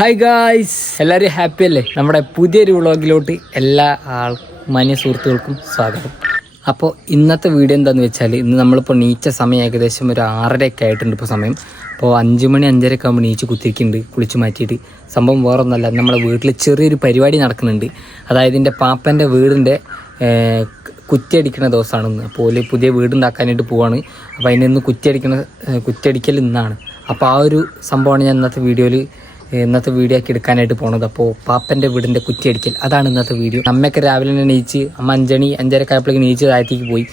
Hi guys എല്ലാവരും happy അല്ലേ? നമ്മുടെ പുതിയൊരു വ്ളോഗിലോട്ട് എല്ലാ ആൾ മാന്യ സുഹൃത്തുക്കൾക്കും സ്വാഗതം. അപ്പോൾ ഇന്നത്തെ വീഡിയോ എന്താണെന്ന് വെച്ചാൽ ഇന്ന് നമ്മളിപ്പോൾ നീച്ച സമയം ഏകദേശം ഒരു ആറരയൊക്കെ ആയിട്ടുണ്ട് ഇപ്പോൾ സമയം. അപ്പോൾ അഞ്ച് മണി അഞ്ചരയൊക്കെ ആകുമ്പോൾ നീച്ച് കുത്തിരിക്കുന്നുണ്ട് കുളിച്ച് മാറ്റിയിട്ട്. സംഭവം വേറെ ഒന്നല്ല നമ്മളെ വീട്ടിൽ ചെറിയൊരു പരിപാടി നടക്കുന്നുണ്ട്. അതായത് എന്റെ പാപ്പന്റെ വീടിന്റെ കുറ്റി കുറ്റിയടിക്കുന്ന ദിവസമാണ് ഇന്ന്. അപ്പോൾ ഓൽ പുതിയ വീടുണ്ടാക്കാനായിട്ട് പോവാണ്. അപ്പോൾ അതിന് കുറ്റിയടിക്കുന്ന ഏർ, കുറ്റിയടിക്കൽ ഇന്നാണ്. അപ്പോൾ ആ ഒരു സംഭവമാണ് ഞാൻ ഇന്നത്തെ വീഡിയോയിൽ ഇന്നത്തെ വീഡിയോ ആക്കി എടുക്കാനായിട്ട് പോണത്. അപ്പോൾ പാപ്പന്റെ വീടിന്റെ കുറ്റിയടിക്കൽ അതാണ് ഇന്നത്തെ വീഡിയോ അമ്മയൊക്കെ രാവിലെ തന്നെ നീച്ച് അമ്മ അഞ്ചണി അഞ്ചരക്ക് ആയപ്പോഴേക്ക് നീച്ച് താഴത്തേക്ക് പോയി.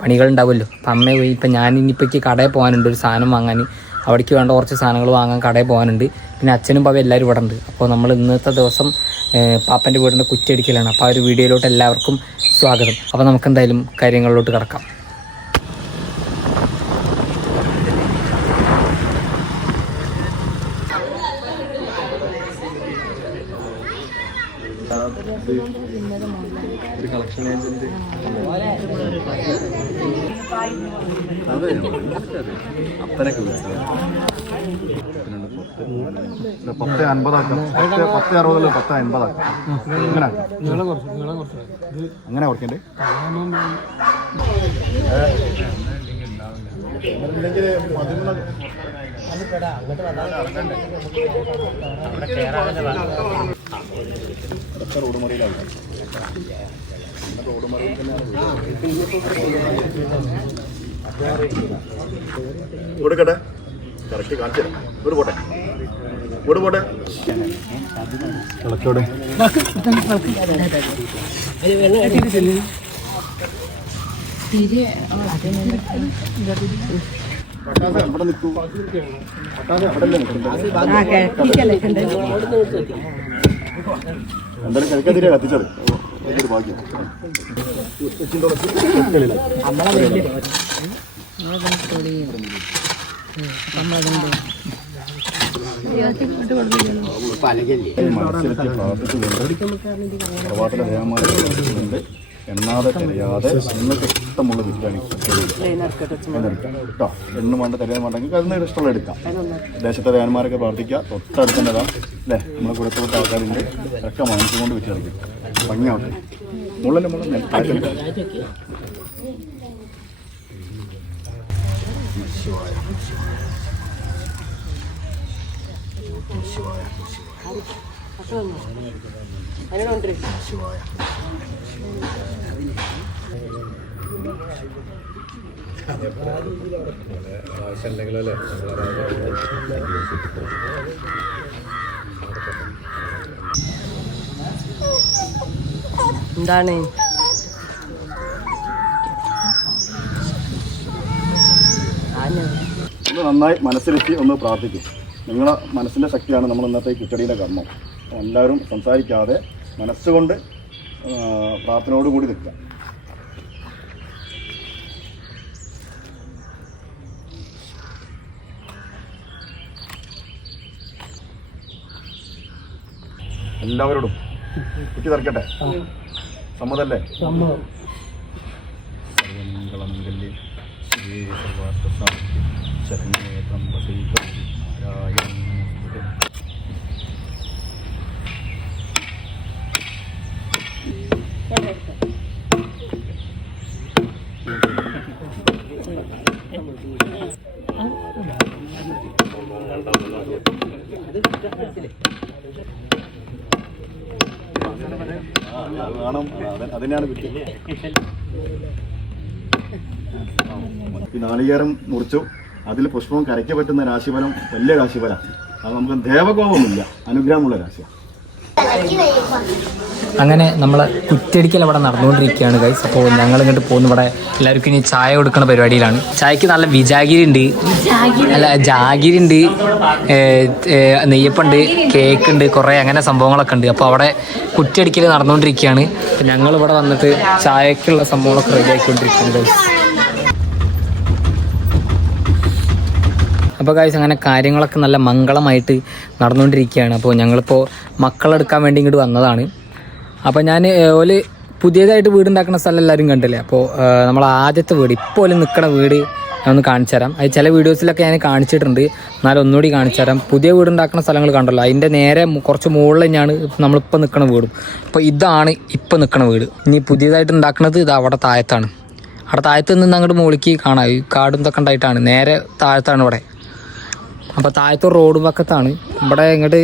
പണികളുണ്ടാവുമല്ലോ. അപ്പം അമ്മ പോയി ഇപ്പം ഞാൻ ഇനിയിപ്പോഴേക്ക് കടയിൽ പോകാനുണ്ട് ഒരു സാധനം വാങ്ങാൻ. അവിടേക്ക് വേണ്ട കുറച്ച് സാധനങ്ങൾ വാങ്ങാൻ കടയിൽ പോകാനുണ്ട്. പിന്നെ അച്ഛനും പാവ എല്ലാവരും ഇവിടെ ഉണ്ട്. അപ്പോൾ നമ്മൾ ഇന്നത്തെ ദിവസം പാപ്പന്റെ വീടിന്റെ കുറ്റിയടിക്കലാണ് അപ്പോൾ ആ ഒരു വീഡിയോയിലോട്ട് എല്ലാവർക്കും സ്വാഗതം. അപ്പോൾ നമുക്ക് എന്തായാലും കാര്യങ്ങളിലോട്ട് കിടക്കാം. പത്ത് അൻപതാക്കാം പത്ത് പത്ത് അറുപതിൽ പത്ത് അൻപതാക്കാം അങ്ങനെ അങ്ങനെ ഓർക്കണ്ടേ റോഡ് മറിയിലാണ്? റോഡ് മറിയിൽ കൊടുക്കട്ടെ കറക്റ്റ് കാണിച്ചു തരാം. ഇവിടെ പോട്ടെ. ഇവിടെ പോട്ടെ. കിളക്കോടെ തിരി എന്തായാലും കിഴക്കത്തിരി കത്തിച്ചത് ഒരു ഭാഗ്യം. പ്രഭാതത്തിലെ ദേവന്മാരുണ്ട് എണ്ണാതെ തരയാതെ നിങ്ങൾക്ക് ഇഷ്ടമുള്ള ബിരിയാണി കേട്ടോ എണ്ണ വേണ്ട തരാൻ വേണ്ടെങ്കിൽ അതിന് ഇഷ്ടമുള്ള എടുക്കാം. ദേശത്തെ ദേവന്മാരൊക്കെ പ്രാർത്ഥിക്കുക. തൊട്ടടുത്ത് തന്നെ അല്ലേ നമ്മളെ കുഴപ്പപ്പെട്ട ആൾക്കാരുണ്ട്. ഒക്കെ വാങ്ങിച്ചുകൊണ്ട് വിറ്ററിക്കും ഭംഗിയാവട്ടെ. മുള്ളല്ലേ എന്താണ്? നന്നായി മനസ്സിലെത്തി ഒന്ന് പ്രാർത്ഥിക്കും. നിങ്ങളെ മനസ്സിന്റെ ശക്തിയാണ് നമ്മൾ ഇന്നത്തെ കിച്ചടിയുടെ കർമ്മം. എല്ലാവരും സംസാരിക്കാതെ മനസ്സുകൊണ്ട് പ്രാർത്ഥനയോടുകൂടി നിൽക്കുക. എല്ലാവരോടും കുറ്റി തറക്കട്ടെ സമ്മതല്ലേ? സർവമംഗളമംഗല്യേ കുറ്റി ഈ നാളികേരം മുറിച്ചു. അതിൽ പുഷ്പം കരയ്ക്ക് പറ്റുന്ന രാശിഫലം വലിയ രാശിഫലം. അത് നമുക്ക് ദേവകോപമില്ല. അനുഗ്രഹമുള്ള രാശിയാണ്. അങ്ങനെ നമ്മൾ കുറ്റടിക്കൽ അവിടെ നടന്നുകൊണ്ടിരിക്കുകയാണ് ഗൈസ് അപ്പോൾ ഞങ്ങൾ ഇങ്ങോട്ട് പോകുന്ന. ഇവിടെ എല്ലാവർക്കും ഇനി ചായ കൊടുക്കുന്ന പരിപാടിയിലാണ്. ചായക്ക് നല്ല വിജാഗിരി. ഉണ്ട് അല്ല ജാഗിരി ഉണ്ട് നെയ്യപ്പുണ്ട് കേക്ക് ഉണ്ട് കുറേ അങ്ങനെ സംഭവങ്ങളൊക്കെ ഉണ്ട്. അപ്പോൾ അവിടെ കുറ്റടിക്കൽ നടന്നുകൊണ്ടിരിക്കുകയാണ്. അപ്പോൾ ഞങ്ങൾ ഇവിടെ വന്നിട്ട് ചായക്കുള്ള സംഭവങ്ങളൊക്കെ റെഡി ആക്കിക്കൊണ്ടിരിക്കുന്നുണ്ട് അപ്പോൾ കാഴ്ച അങ്ങനെ കാര്യങ്ങളൊക്കെ നല്ല മംഗളമായിട്ട് നടന്നുകൊണ്ടിരിക്കുകയാണ്. അപ്പോൾ ഞങ്ങളിപ്പോൾ മക്കളെടുക്കാൻ വേണ്ടി ഇങ്ങോട്ട് വന്നതാണ്. അപ്പോൾ ഞാൻ ഓൽ പുതിയതായിട്ട് വീട് ഉണ്ടാക്കുന്ന സ്ഥലം എല്ലാവരും കണ്ടില്ലേ? അപ്പോൾ നമ്മൾ ആദ്യത്തെ വീട് ഇപ്പോൾ നിൽക്കുന്ന വീട് ഞാൻ ഒന്ന് കാണിച്ചു തരാം. അത് ചില വീഡിയോസിലൊക്കെ ഞാൻ കാണിച്ചിട്ടുണ്ട്. എന്നാലും ഒന്നുകൂടി കാണിച്ചു തരാം. പുതിയ വീട് ഉണ്ടാക്കുന്ന സ്ഥലങ്ങൾ കണ്ടല്ലോ. അതിന്റെ നേരെ കുറച്ച് മുകളിൽ തന്നെയാണ് നമ്മളിപ്പോൾ നിൽക്കുന്ന വീടും. അപ്പോൾ ഇതാണ് ഇപ്പോൾ നിൽക്കുന്ന വീട്. ഇനി പുതിയതായിട്ട് ഉണ്ടാക്കുന്നത് ഇത് അവിടെ താഴത്താണ്. അവിടെ താഴത്ത് നിന്ന് അങ്ങോട്ട് മുകളിലേക്ക് കാണാം. കാടും ഇതൊക്കെ ഉണ്ടായിട്ടാണ്. നേരെ താഴത്താണ് ഇവിടെ. അപ്പോൾ താഴത്തെ റോഡ് പക്കത്താണ് ഇവിടെ ഇങ്ങോട്ട്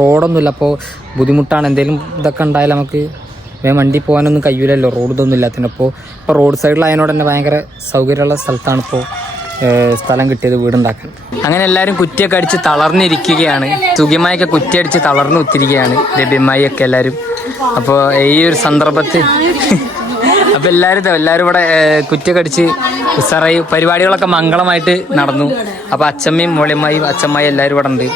റോഡൊന്നുമില്ല. അപ്പോൾ ബുദ്ധിമുട്ടാണ്. എന്തെങ്കിലും ഇതൊക്കെ ഉണ്ടായാൽ നമുക്ക് വേഗം വണ്ടി പോകാനൊന്നും കഴിയില്ലല്ലോ റോഡ് ഇതൊന്നും ഇല്ലാത്തതിന്. അപ്പോൾ ഇപ്പോൾ റോഡ് സൈഡിലായതിനോട് തന്നെ ഭയങ്കര സൗകര്യമുള്ള സ്ഥലത്താണ് ഇപ്പോൾ സ്ഥലം കിട്ടിയത് വീടുണ്ടാക്കാൻ അങ്ങനെ എല്ലാവരും കുറ്റിയൊക്കെ അടിച്ച് തളർന്നിരിക്കുകയാണ്. സുഖമായൊക്കെ കുറ്റിയടിച്ച് തളർന്നു ഒത്തിരിക്കുകയാണ്. ലഭ്യമായി ഒക്കെ എല്ലാവരും അപ്പോൾ ഈ ഒരു സന്ദർഭത്തിൽ അപ്പോൾ എല്ലാവരും എല്ലാവരും ഇവിടെ കുറ്റിയൊക്കെ അടിച്ച് ഉസാറായി. പരിപാടികളൊക്കെ മംഗളമായിട്ട് നടന്നു. അപ്പൊ അച്ഛമ്മയും മോളിയമ്മയും അച്ഛമ്മയും എല്ലാവരും ഇവിടെ ഉണ്ട്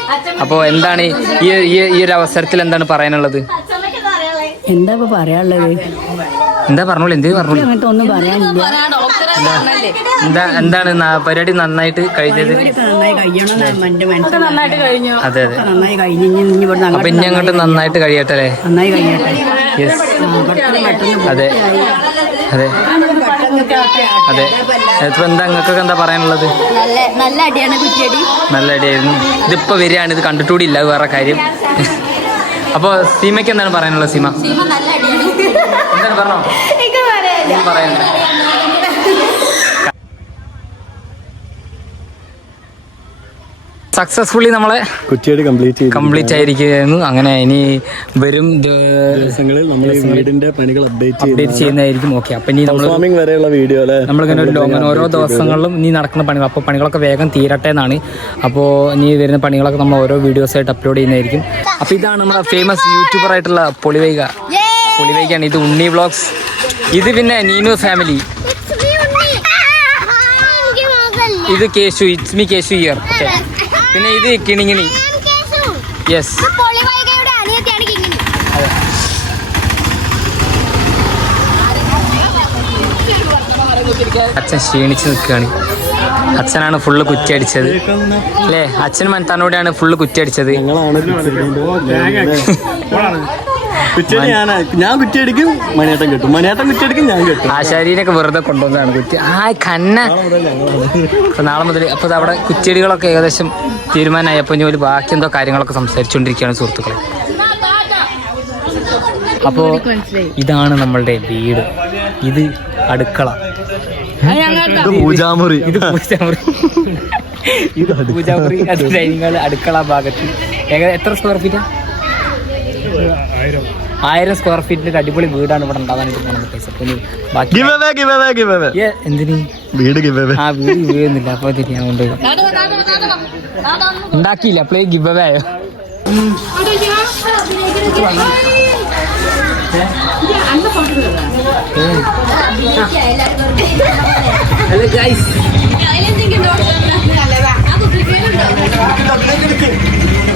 അപ്പോൾ എന്താണ് ഈ ഈ- ഈ ഒരു അവസരത്തിൽ എന്താണ് പറയാനുള്ളത് എന്താ ഇപ്പൊ പറയാനുള്ളത് എന്താ പറഞ്ഞോളൂ എന്ത് പറഞ്ഞോളൂ അങ്ങനത്തെ ഒന്നും പറയാനില്ല എന്താ എന്താണ് പരിപാടി നന്നായിട്ട് കഴിഞ്ഞത് നന്നായി കഴിയണം എന്റെ മനസ്സിൽ നന്നായിട്ട് കഴിഞ്ഞു അതെ അതെ നന്നായി കഴിഞ്ഞു ഇനി ഇനി ഇവിടുന്ന് അപ്പൊ അങ്ങോട്ട് ഇനി അങ്ങോട്ട് നന്നായിട്ട് കഴിയട്ടെ അല്ലേ നന്നായി കഴിയട്ടെ യെസ് പെട്ടെന്ന് അതെ അതെ അതെ. ഇപ്പൊ എന്താ നിങ്ങൾക്കൊക്കെ എന്താ പറയാനുള്ളത്? നല്ല നല്ല അടിയാണ് കുറ്റിയടി നല്ല അടിയായിരുന്നു. ഇതിപ്പോ വരികയാണ് ഇത് കണ്ടിട്ടുകൂടി ഇല്ല വേറെ കാര്യം. അപ്പോൾ സീമയ്ക്ക് എന്താണ് പറയാനുള്ളത് സീമ? എന്താണ് പറഞ്ഞോ? എനിക്ക് പറയാനില്ല ഒന്നും പറയാനില്ല സക്സസ്ഫുള്ളി നമ്മളെ കുറ്റിയടി കംപ്ലീറ്റ് ചെയ്തു കംപ്ലീറ്റ് ആയിരിക്കുന്നു അങ്ങനെ ഇനി വരും ദിവസങ്ങളിൽ നമ്മൾ വീടിന്റെ പണികൾ അപ്ഡേറ്റ് അപ്ഡേറ്റ് ചെയ്യുന്നതായിരിക്കും. ഓക്കെ അപ്പൊ ഇനി നമ്മൾ വരെയുള്ള വീഡിയോ അല്ലേ? നമ്മളിങ്ങനെ ഒരു ലോങ് ഓരോ ദിവസങ്ങളിലും ഇനി നടക്കുന്ന പണികൾ. അപ്പൊ പണികളൊക്കെ വേഗം തീരട്ടെ എന്നാണ്. അപ്പോൾ ഇനി വരുന്ന പണികളൊക്കെ നമ്മൾ ഓരോ വീഡിയോസ് ആയിട്ട് അപ്ലോഡ് ചെയ്യുന്നതായിരിക്കും. അപ്പൊ ഇതാണ് നമ്മുടെ ഫേമസ് യൂട്യൂബർ ആയിട്ടുള്ള പൊളിവൈക പൊളിവൈകാണ് ഇത് ഉണ്ണി വ്ളോഗ്സ് ഇത് പിന്നെ നീനു ഫാമിലി ഇത് Keshu. It's me Keshu year okay പിന്നെ ഇത് കിണിങ്ങിണി. യെസ് അച്ഛൻ ക്ഷീണിച്ച് നിൽക്കുകയാണ്. അച്ഛനാണ് ഫുള്ള് കുറ്റിയടിച്ചത് അല്ലേ? അച്ഛൻ മനത്താനോടെയാണ് ഫുള്ള് കുറ്റിയടിച്ചത് കുറ്റിയടി ഞാനാ ഞാൻ കുറ്റിയടിക്കും മണിയേട്ടൻ കിട്ടും. മണിയേട്ടൻ കുറ്റിയടിക്കും ഞാൻ കിട്ടും. ആശാരിനൊക്കെ വെറുതെ കൊണ്ടുവന്നതാണ് കുറ്റി. ആ കന്ന അപ്പൊ നാളെ മുതൽ അപ്പൊ അവിടെ കുറ്റിയടികളൊക്കെ ഏകദേശം തീരുമാനമായി അപ്പൊ ഇനി ഒരു ബാക്കി എന്തോ കാര്യങ്ങളൊക്കെ സംസാരിച്ചുകൊണ്ടിരിക്കുകയാണ് സുഹൃത്തുക്കളെ. അപ്പോ ഇതാണ് നമ്മളുടെ വീട്. ഇത് അടുക്കള. ഇത് പൂജാമുറി. ഇത് പൂജാമുറി. ഇത് പൂജാമുറി. അത് ഡൈനിങ് ഹാൾ അടുക്കള ഭാഗത്ത്. ഏകദേശം എത്ര സ്ക്വയർ ഫീറ്റാ ആയിരം സ്ക്വയർ ഫീറ്റിന്റെ അടിപൊളി വീടാണ് ഇവിടെ ഉണ്ടാവാനായിട്ട് പോകുന്നത് പൈസ അപ്പൊ ഇനി ബാക്കി എന്തിന്? വീട് ആ വീട് വീഴുന്നില്ല അപ്പൊ തിരിയാൻ കൊണ്ട് ഉണ്ടാക്കിയില്ല. അപ്പളേ ഗിവ് അവേ ആയോ? ഹലോ ഗൈസ്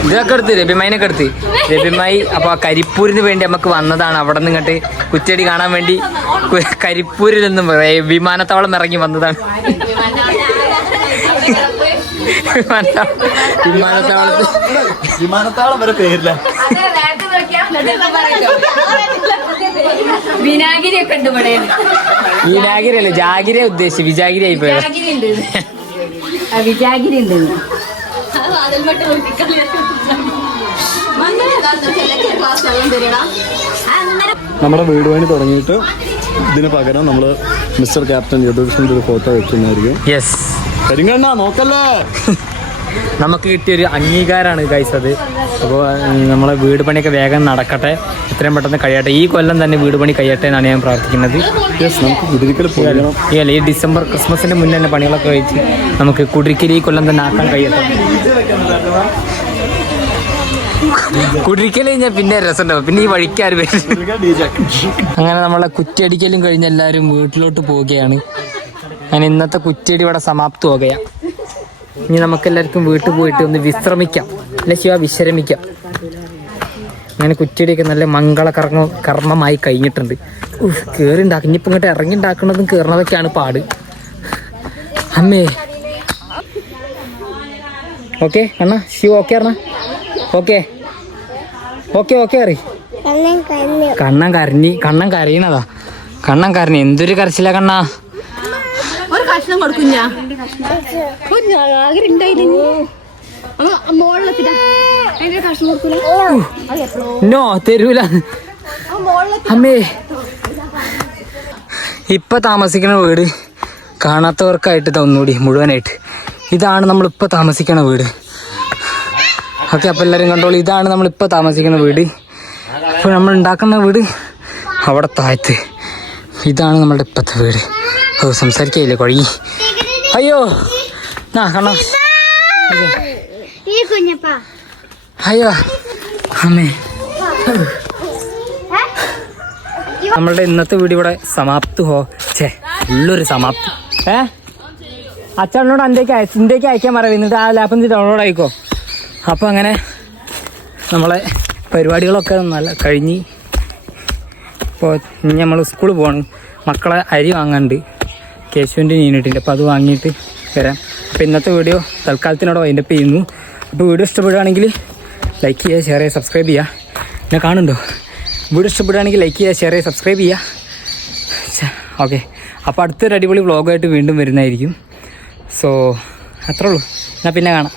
ഇതൊക്കെ എടുത്ത് രബിമായിനൊക്കെ എടുത്ത് രബിമായി അപ്പൊ ആ കരിപ്പൂരിന് വേണ്ടി നമുക്ക് വന്നതാണ്. അവിടെ നിന്ന് ഇങ്ങോട്ട് കുച്ചടി കാണാൻ വേണ്ടി കരിപ്പൂരിൽ നിന്നും വിമാനത്താവളം ഇറങ്ങി വന്നതാണ്. വിമാനത്താവളം വിമാനത്താവളത്തിൽ വിമാനത്താവളം വരെ പേരില്ല. വിനാഗിരി ഒക്കെ ഉണ്ട് ഇവിടെ. വിനാഗിരി അല്ലേ ജാഗിരി ഉദ്ദേശിച്ച് വിജാഗിരി ആയി പോയത് വിനാഗിരി ഉണ്ട്. നമ്മുടെ വീട് പണി തുടങ്ങിയിട്ട് ഇതിന് പകരം നമ്മൾ മിസ്റ്റർ ക്യാപ്റ്റൻ യദുകൃഷ്ണന്റെ ഒരു ഫോട്ടോ വെക്കുന്നതായിരിക്കും കരിങ്കണ്ണ നോക്കല്ലേ? നമുക്ക് കിട്ടിയൊരു അംഗീകാരമാണ് ഗൈസ് അത്. അപ്പോൾ നമ്മളെ വീട് പണിയൊക്കെ വേഗം നടക്കട്ടെ. എത്രയും പെട്ടെന്ന് കഴിയട്ടെ. ഈ കൊല്ലം തന്നെ വീട് പണി കഴിയട്ടെ എന്നാണ് ഞാൻ പ്രാർത്ഥിക്കുന്നത്. ഈ അല്ല ഈ ഡിസംബർ ക്രിസ്മസിന് മുന്നേ തന്നെ പണികളൊക്കെ കഴിച്ച് നമുക്ക് കുടിരിക്കൽ ഈ കൊല്ലം തന്നെ ആക്കാൻ കഴിയട്ടെ. കുടിരിക്കൽ കഴിഞ്ഞാൽ പിന്നെ രസമുണ്ടാവും. പിന്നെ ഈ വഴിക്കാർ അങ്ങനെ നമ്മളെ കുറ്റിയടിക്കലും കഴിഞ്ഞ് എല്ലാവരും വീട്ടിലോട്ട് പോവുകയാണ്. അങ്ങനെ ഇന്നത്തെ കുറ്റിയടി ഇവിടെ സമാപ്തമാകുകയാണ് ഇനി നമുക്ക് എല്ലാവർക്കും വീട്ടിൽ പോയിട്ട് ഒന്ന് വിശ്രമിക്കാം. അല്ലെ ശിവ വിശ്രമിക്കാം. അങ്ങനെ കുറ്റിയുടെയൊക്കെ നല്ല മംഗള കർമ്മ കർമ്മമായി കഴിഞ്ഞിട്ടുണ്ട്. കയറി ഉണ്ടാക്കി ഇനിയിപ്പോൾ ഇങ്ങോട്ട് ഇറങ്ങി ഉണ്ടാക്കുന്നതും കയറുന്നതൊക്കെയാണ് പാട്. അമ്മേ. ഓക്കെ അണ്ണ ശിവ ഓക്കെ അണ്ണ. ഓക്കെ. ഓക്കെ ഓക്കെ അറി കണ്ണൻ കരഞ്ഞി. കണ്ണൻ കരയുന്നതാ കണ്ണൻ കരഞ്ഞി. എന്തൊരു കരച്ചില്ല കണ്ണാ? കഷ്ണം കൊടുക്കും ഞാൻ നോ തരൂല. അമ്മേ. ഇപ്പൊ താമസിക്കുന്ന വീട് കാണാത്തവർക്കായിട്ട് തന്നൂടി മുഴുവനായിട്ട്. ഇതാണ് നമ്മളിപ്പോൾ താമസിക്കുന്ന വീട്. ഓക്കെ അപ്പോൾ എല്ലാരും കണ്ടോളൂ. ഇതാണ് നമ്മളിപ്പോൾ താമസിക്കുന്ന വീട്. അപ്പോൾ നമ്മൾ ഉണ്ടാക്കുന്ന വീട് അവിടെ താഴത്ത്. ഇതാണ് നമ്മളുടെ ഇപ്പോഴത്തെ വീട്. ഓ സംസാരിക്കയില്ലേ കുഴങ്ങി അയ്യോ. ആ കാണാ ഈ കുഞ്ഞപ്പാ. അയ്യോ. അമ്മേ. നമ്മളുടെ ഇന്നത്തെ വീഡിയോ ഇവിടെ സമാപ്തി ഹോ. ഛേ ഉള്ളൊരു സമാപ്തി. ഏ? അച്ഛനോട് അന്തേക്ക് അയച്ച് ഇന്ത്യയ്ക്ക് അയക്കാൻ പറയാം എന്നിട്ട് ആ ലാപ്പിൽ ഡൗൺലോഡ് ആയിക്കോ. അപ്പോൾ അങ്ങനെ നമ്മളെ പരിപാടികളൊക്കെ നല്ല കഴിഞ്ഞ്. ഇപ്പോൾ ഇനി നമ്മൾ സ്കൂളിൽ പോകണം മക്കളെ അരി വാങ്ങാനുണ്ട് കേശുവിന്റെ നീനിട്ടില്ല അപ്പോൾ അത് വാങ്ങിയിട്ട് വരാം. അപ്പോൾ ഇന്നത്തെ വീഡിയോ തൽക്കാലത്തിനോട് വൈൻഡപ്പ് ചെയ്യുന്നു അപ്പോൾ വീഡിയോ ഇഷ്ടപ്പെടുകയാണെങ്കിൽ ലൈക്ക് ചെയ്യുക ഷെയർ ചെയ്യുക സബ്സ്ക്രൈബ് ചെയ്യുക. എന്നെ കാണുന്നുണ്ടോ? വീഡിയോ ഇഷ്ടപ്പെടുകയാണെങ്കിൽ ലൈക്ക് ചെയ്യുക ഷെയർ ചെയ്യുക സബ്സ്ക്രൈബ് ചെയ്യുക. ഓക്കെ അപ്പോൾ അടുത്തൊരു അടിപൊളി വ്ളോഗായിട്ട് വീണ്ടും വരുന്നതായിരിക്കും. സോ അത്രേ ഉള്ളൂ. എന്നാൽ പിന്നെ കാണാം.